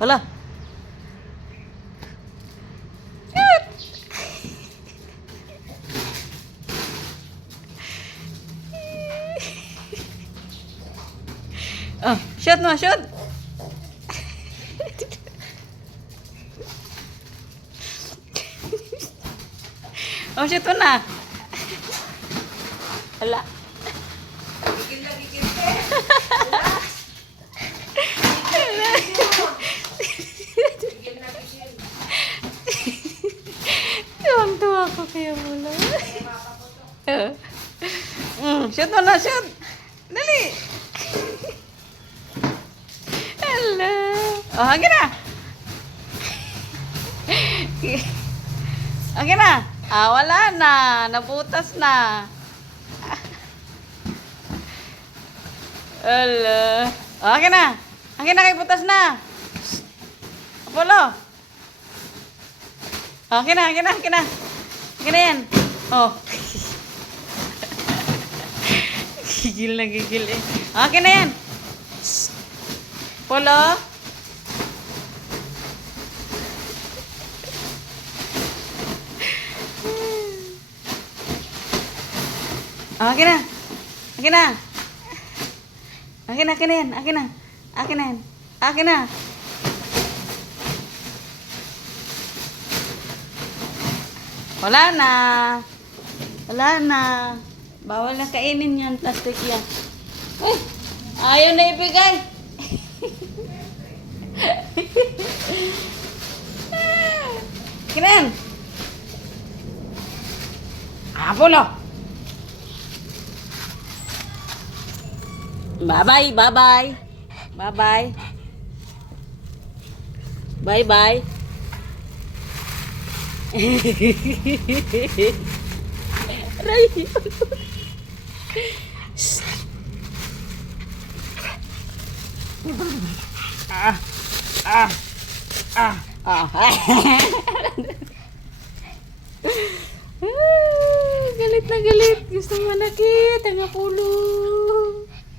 Hala. Oh, shoot mo, shoot. Oh, shoot mo na. Hala. Gigil na gigil ka. Hala. Gigil na gigil. Tuwang-tuwa ko kaya mula. Shoot mo na, shoot. Dali. Hala. Oh, hangin na. Hangin na. Ah, wala na. Nabutas na. Hala. Oh, hangin na. Hangin na, kay butas na. Apollo. Oh, hangin na, hangin na, hangin na. Hangin na yan. Oh. Gigil na gigil eh. Oh, hangin na yan. Apollo. Oh, akin na. Akin na. Akin na, akin na yan. Akin na. Akin na yan. Akin na. Wala na. Wala na. Bawal na kainin yan. Plastic yan. Uy! Ayaw na ibigay. Akin na yan. Apollo. Bye-bye, bye-bye. Bye-bye. Bye-bye. Aray. Galit na galit. Gusto manakit ang Apollo.